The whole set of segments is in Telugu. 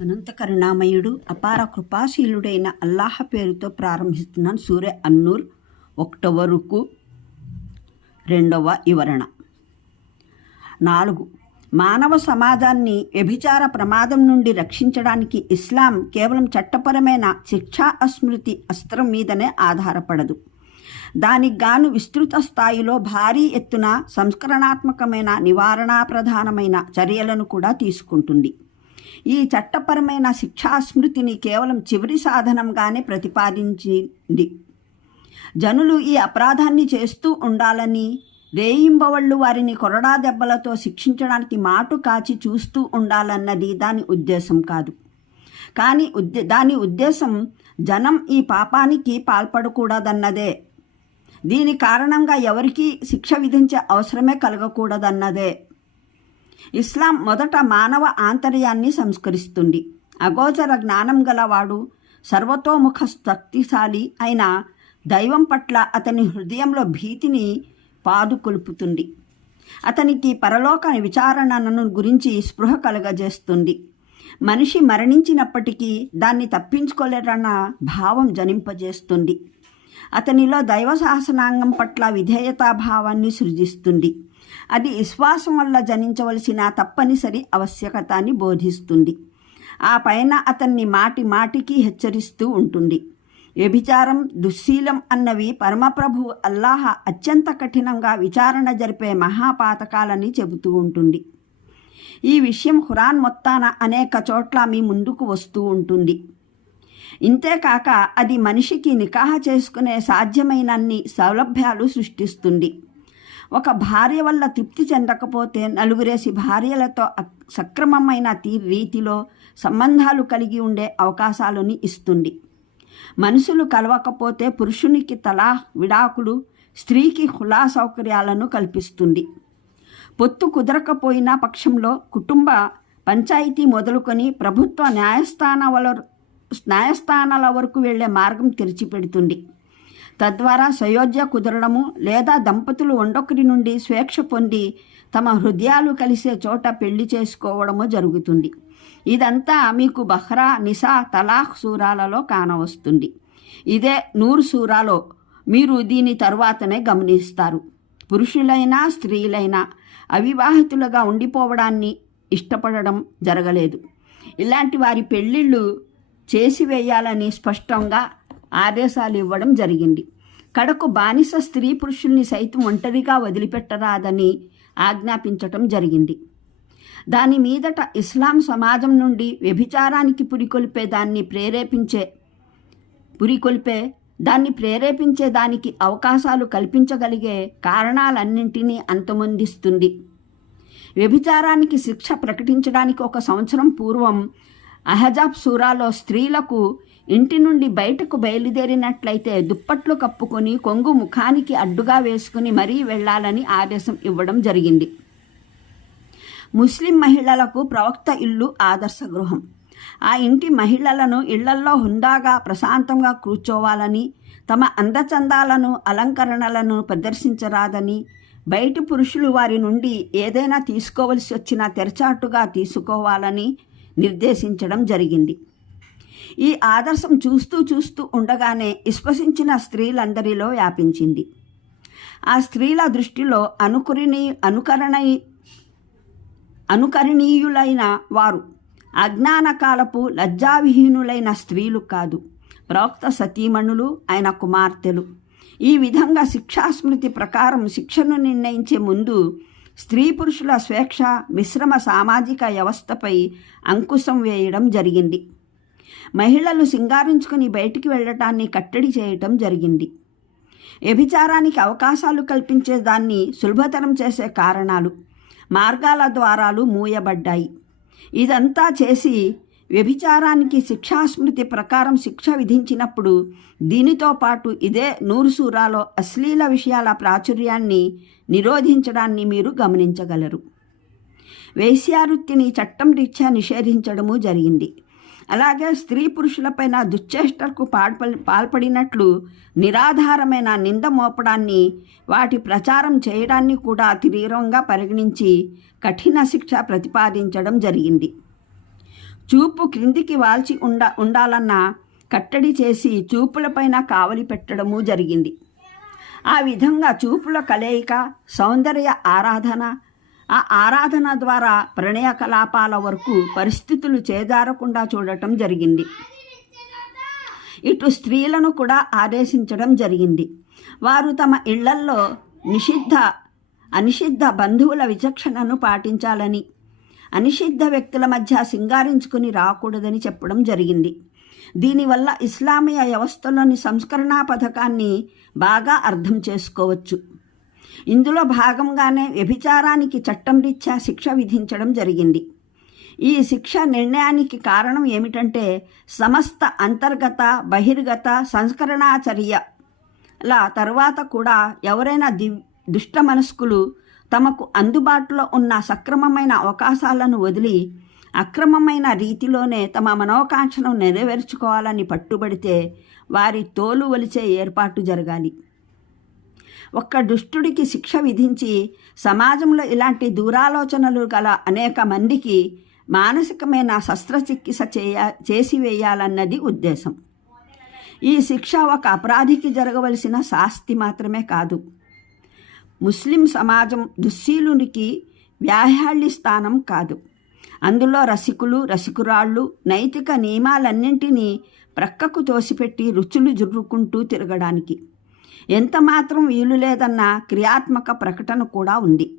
అనంత కరుణామయుడు అపార కృపాశీలుడైన అల్లాహ పేరుతో ప్రారంభిస్తున్నాను. సూర్య అన్నూర్ ఒకటవ రుకు రెండవ వివరణ. నాలుగు. మానవ సమాజాన్ని వ్యభిచార ప్రమాదం నుండి రక్షించడానికి ఇస్లాం కేవలం చట్టపరమైన శిక్షా అస్మృతి అస్త్రం మీదనే ఆధారపడదు. దానికి గాను విస్తృత స్థాయిలో భారీ ఎత్తున సంస్కరణాత్మకమైన నివారణా ప్రధానమైన చర్యలను కూడా తీసుకుంటుంది. ఈ చట్టపరమైన శిక్షా స్మృతిని కేవలం చివరి సాధనంగానే ప్రతిపాదించింది. జనులు ఈ అపరాధాన్ని చేస్తూ ఉండాలని రేయింబవళ్ళు వారిని కొరడా దెబ్బలతో శిక్షించడానికి మాటు కాచి చూస్తూ ఉండాలన్నది దాని ఉద్దేశం కాదు. కానీ ఉద్దే దాని ఉద్దేశం జనం ఈ పాపానికి పాల్పడకూడదన్నదే. దీని కారణంగా ఎవరికీ శిక్ష విధించే అవసరమే కలగకూడదన్నదే. ఇస్లాం మొదట మానవ ఆంతర్యాన్ని సంస్కరిస్తుంది. అగోచర జ్ఞానం గలవాడు సర్వతోముఖ శక్తిశాలి అయిన దైవం పట్ల అతని హృదయంలో భీతిని పాదుకొల్పుతుంది. అతనికి పరలోక విచారణను గురించి స్పృహ కలగజేస్తుంది. మనిషి మరణించినప్పటికీ దాన్ని తప్పించుకోలేరన్న భావం జనింపజేస్తుంది. అతనిలో దైవ శాసనాంగం పట్ల విధేయతాభావాన్ని సృజిస్తుంది. అది విశ్వాసం వల్ల జనించవలసిన తప్పనిసరి ఆవశ్యకతాన్ని బోధిస్తుంది. ఆ పైన అతన్ని మాటి మాటికి హెచ్చరిస్తూ ఉంటుంది. వ్యభిచారం దుశ్శీలం అన్నవి పరమప్రభు అల్లాహ అత్యంత కఠినంగా విచారణ జరిపే మహాపాతకాలని చెబుతూ ఉంటుంది. ఈ విషయం ఖురాన్ మొత్తాన అనేక చోట్ల మీ ముందుకు వస్తూ ఉంటుంది. ఇంతేకాక అది మనిషికి నికాహ చేసుకునే సాధ్యమైనన్ని సౌలభ్యాలు సృష్టిస్తుంది. ఒక భార్య వల్ల తృప్తి చెందకపోతే నలుగురేసి భార్యలతో సక్రమమైన తీ రీతిలో సంబంధాలు కలిగి ఉండే అవకాశాలను ఇస్తుంది. మనుషులు కలవకపోతే పురుషునికి తలా విడాకులు స్త్రీకి హులా సౌకర్యాలను కల్పిస్తుంది. పొత్తు కుదరకపోయిన పక్షంలో కుటుంబ పంచాయతీ మొదలుకొని ప్రభుత్వ న్యాయస్థానాల న్యాయస్థానాల వరకు వెళ్ళే మార్గం తెరిచిపెడుతుంది. తద్వారా సయోధ్య కుదరడము లేదా దంపతులు ఒండొకరి నుండి స్వేచ్ఛ పొంది తమ హృదయాలు కలిసే చోట పెళ్ళి చేసుకోవడము జరుగుతుంది. ఇదంతా మీకు బహ్రా నిసా తలాహ్ సూరాలలో కానవస్తుంది. ఇదే నూరు సూరాలో మీరు దీని తరువాతనే గమనిస్తారు. పురుషులైనా స్త్రీలైనా అవివాహితులుగా ఉండిపోవడాన్ని ఇష్టపడడం జరగలేదు. ఇలాంటి వారి పెళ్ళిళ్ళు చేసివేయాలని స్పష్టంగా ఆదేశాలు ఇవ్వడం జరిగింది. కడకు బానిస స్త్రీ పురుషుల్ని సైతం ఒంటరిగా వదిలిపెట్టరాదని ఆజ్ఞాపించటం జరిగింది. దాని మీదట ఇస్లాం సమాజం నుండి వ్యభిచారానికి పురికొల్పే దాన్ని ప్రేరేపించే పురికొల్పే దాన్ని ప్రేరేపించే దానికి అవకాశాలు కల్పించగలిగే కారణాలన్నింటినీ అంతమొందిస్తుంది. వ్యభిచారానికి శిక్ష ప్రకటించడానికి ఒక సంవత్సరం పూర్వం అహజాబ్ సూరాలో స్త్రీలకు ఇంటి నుండి బయటకు బయలుదేరినట్లయితే దుప్పట్లు కప్పుకొని కొంగు ముఖానికి అడ్డుగా వేసుకుని మరీ వెళ్ళాలని ఆదేశం ఇవ్వడం జరిగింది. ముస్లిం మహిళలకు ప్రవక్త ఇల్లు ఆదర్శ గృహం. ఆ ఇంటి మహిళలను ఇళ్ళల్లో హుందాగా ప్రశాంతంగా కూర్చోవాలని తమ అందచందాలను అలంకరణలను ప్రదర్శించరాదని బయటి పురుషులు వారి నుండి ఏదైనా తీసుకోవలసి వచ్చినా తెరచాటుగా తీసుకోవాలని నిర్దేశించడం జరిగింది. ఈ ఆదర్శం చూస్తూ చూస్తూ ఉండగానే విశ్వసించిన స్త్రీలందరిలో వ్యాపించింది. ఆ స్త్రీల దృష్టిలో అనుకరిణి అనుకరణ అనుకరణీయులైన వారు అజ్ఞాన కాలపు లజ్జావిహీనులైన స్త్రీలు కాదు ప్రవక్త సతీమణులు ఆయన కుమార్తెలు. ఈ విధంగా శిక్షాస్మృతి ప్రకారం శిక్షను నిర్ణయించే ముందు స్త్రీ పురుషుల స్వేచ్ఛ మిశ్రమ సామాజిక వ్యవస్థపై అంకుశం వేయడం జరిగింది. మహిళలు సింగారించుకుని బయటికి వెళ్ళటాన్ని కట్టడి చేయటం జరిగింది. వ్యభిచారానికి అవకాశాలు కల్పించే దాన్ని సులభతరం చేసే కారణాలు మార్గాల ద్వారాలు మూయబడ్డాయి. ఇదంతా చేసి వ్యభిచారానికి శిక్షాస్మృతి ప్రకారం శిక్ష విధించినప్పుడు దీనితో పాటు ఇదే నూరుసూరాలో అశ్లీల విషయాల ప్రాచుర్యాన్ని నిరోధించడాన్ని మీరు గమనించగలరు. వేశ్యావృత్తిని చట్టం రీత్యా నిషేధించడము జరిగింది. అలాగే స్త్రీ పురుషులపైన దుశ్చేష్టలకు పాల్ప పాల్పడినట్లు నిరాధారమైన నింద మోపడాన్ని వాటి ప్రచారం చేయడాన్ని కూడా తీవ్రంగా పరిగణించి కఠిన శిక్ష ప్రతిపాదించడం జరిగింది. చూపు క్రిందికి వాల్చి ఉండ ఉండాలన్న కట్టడి చేసి చూపులపైన కావలి పెట్టడము జరిగింది. ఆ విధంగా చూపుల కలయిక సౌందర్య ఆరాధన ఆ ఆరాధన ద్వారా ప్రణయ కలాపాల వరకు పరిస్థితులు చేజారకుండా చూడటం జరిగింది. ఇటు స్త్రీలను కూడా ఆదేశించడం జరిగింది. వారు తమ ఇళ్ళల్లో నిషిద్ధ అనిషిద్ధ బంధువుల విచక్షణను పాటించాలని అనిషిద్ధ వ్యక్తుల మధ్య సింగారించుకుని రాకూడదని చెప్పడం జరిగింది. దీనివల్ల ఇస్లామీయ వ్యవస్థలోని సంస్కరణా పథకాన్ని బాగా అర్థం చేసుకోవచ్చు. ఇందులో భాగంగానే వ్యభిచారానికి చట్టం రీత్యా శిక్ష విధించడం జరిగింది. ఈ శిక్ష నిర్ణయానికి కారణం ఏమిటంటే సమస్త అంతర్గత బహిర్గత సంస్కరణాచర్యల తర్వాత కూడా ఎవరైనా ది దుష్ట మనస్కులు తమకు అందుబాటులో ఉన్న సక్రమమైన అవకాశాలను వదిలి అక్రమమైన రీతిలోనే తమ మనోకాంక్షను నెరవేర్చుకోవాలని పట్టుబడితే వారి తోలు ఒలిచే ఏర్పాటు జరగాలి. ఒక్క దుష్టుడికి శిక్ష విధించి సమాజంలో ఇలాంటి దూరాలోచనలు గల అనేక మందికి మానసికమైన శస్త్రచికిత్స చేయ చేసివేయాలన్నది ఉద్దేశం. ఈ శిక్ష ఒక అపరాధికి జరగవలసిన శాస్తి మాత్రమే కాదు. ముస్లిం సమాజం దుశ్శీలునికి వ్యాహ్యాళ్ళి స్థానం కాదు. అందులో రసికులు రసికురాళ్ళు నైతిక నియమాలన్నింటినీ ప్రక్కకు తోసిపెట్టి రుచులు జుర్రుకుంటూ తిరగడానికి. ఎంతమాత్రం వీలు లేదన్న క్రియాత్మక ప్రకటన కూడా ఉంది.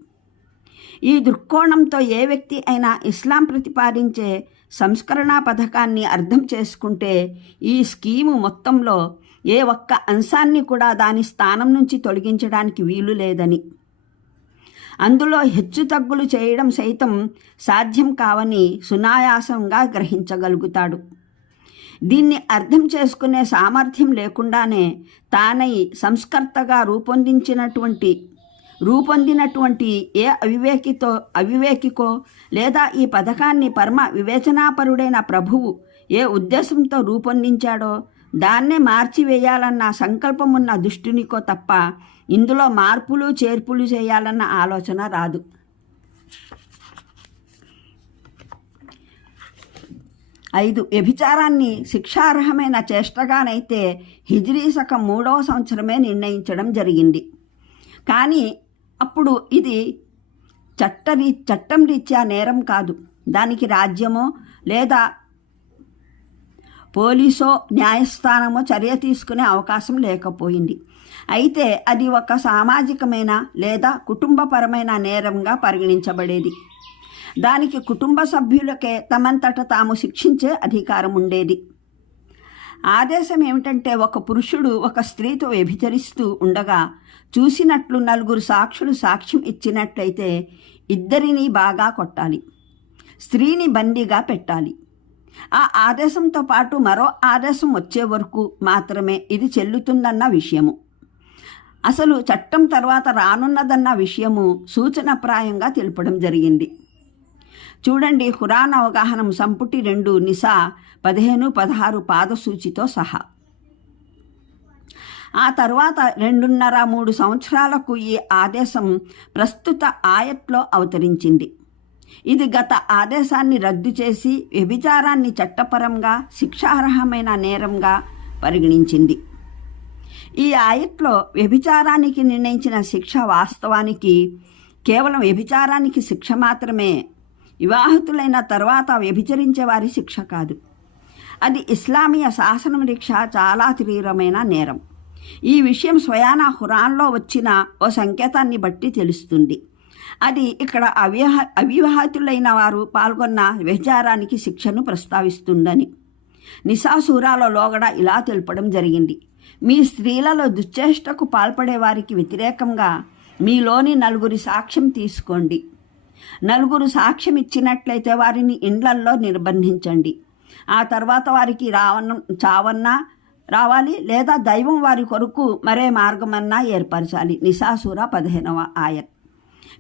ఈ దృక్కోణంతో ఏ వ్యక్తి అయినా ఇస్లాం ప్రతిపాదించే సంస్కరణా పథకాన్ని అర్థం చేసుకుంటే ఈ స్కీము మొత్తంలో ఏ ఒక్క అంశాన్ని కూడా దాని స్థానం నుంచి తొలగించడానికి వీలు లేదని. అందులో హెచ్చుతగ్గులు చేయడం సైతం సాధ్యం కావని సునాయాసంగా గ్రహించగలుగుతాడు. దీన్ని అర్థం చేసుకునే సామర్థ్యం లేకుండానే తానై సంస్కర్తగా రూపొందించినటువంటి రూపొందినటువంటి ఏ అవివేకితో అవివేకికో లేదా ఈ పథకాన్ని పరమ వివేచనాపరుడైన ప్రభువు ఏ ఉద్దేశంతో రూపొందించాడో దాన్నే మార్చివేయాలన్న సంకల్పమున్న దుష్టునికో తప్ప ఇందులో మార్పులు చేర్పులు చేయాలన్న ఆలోచన రాదు. ఐదు వ్యభిచారాన్ని శిక్షార్హమైన చేష్టగానైతే హిజ్రీ శకం మూడవ సంవత్సరమే నిర్ణయించడం జరిగింది. కానీ అప్పుడు ఇది చట్టరీ చట్టం రీత్యా నేరం కాదు. దానికి రాజ్యమో లేదా పోలీసో న్యాయస్థానమో చర్య తీసుకునే అవకాశం లేకపోయింది. అయితే అది ఒక సామాజికమైన లేదా కుటుంబపరమైన నేరంగా పరిగణించబడేది. దానికి కుటుంబ సభ్యులకే తమంతట తాము శిక్షించే అధికారం ఉండేది ఆదేశం ఏమిటంటే ఒక పురుషుడు ఒక స్త్రీతో వ్యభిచరిస్తూ ఉండగా చూసినట్లు నలుగురు సాక్షులు సాక్ష్యం ఇచ్చినట్లయితే ఇద్దరిని బాగా కొట్టాలి స్త్రీని బందీగా పెట్టాలి. ఆ ఆదేశంతో పాటు మరో ఆదేశం వచ్చే వరకు మాత్రమే ఇది చెల్లుతుందన్న విషయము. అసలు చట్టం తర్వాత రానున్నదన్న విషయము సూచనప్రాయంగా తెలుపడం జరిగింది. చూడండి ఖురాన్ అవగాహనం సంపుటి రెండు నిసా పదిహేను పదహారు పాదసూచితో సహా. ఆ తర్వాత రెండున్నర మూడు సంవత్సరాలకు ఈ ఆదేశం ప్రస్తుత ఆయట్లో అవతరించింది. ఇది గత ఆదేశాన్ని రద్దు చేసి వ్యభిచారాన్ని చట్టపరంగా శిక్షార్హమైన నేరంగా పరిగణించింది. ఈ ఆయట్లో వ్యభిచారానికి నిర్ణయించిన శిక్ష వాస్తవానికి కేవలం వ్యభిచారానికి శిక్ష మాత్రమే వివాహితులైన తర్వాత వ్యభిచరించే వారి శిక్ష కాదు. అది ఇస్లామీయ శాసనం రీక్ష చాలా తీవ్రమైన నేరం. ఈ విషయం స్వయానా హురాన్లో వచ్చిన ఓ సంకేతాన్ని బట్టి తెలుస్తుంది. అది ఇక్కడ అవిహ అవివాహితులైన వారు పాల్గొన్న వ్యభిచారానికి శిక్షను ప్రస్తావిస్తుందని. నిశాసూరాలో లోగడ ఇలా తెలపడం జరిగింది. మీ స్త్రీలలో దుశ్చేష్టకు పాల్పడే వారికి వ్యతిరేకంగా మీలోని నలుగురి సాక్ష్యం తీసుకోండి. నలుగురు సాక్ష్యం ఇచ్చినట్లయితే వారిని ఇండ్లల్లో నిర్బంధించండి. ఆ తర్వాత వారికి రావన్న చావన్నా రావాలి లేదా దైవం వారి కొరకు మరే మార్గమన్నా ఏర్పరచాలి. నిశాసుర పదిహేనవ ఆయత్.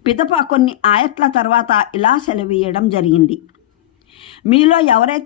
పిదప కొన్ని ఆయట్ల తర్వాత ఇలా సెలవీయడం జరిగింది. మీలో ఎవరైతే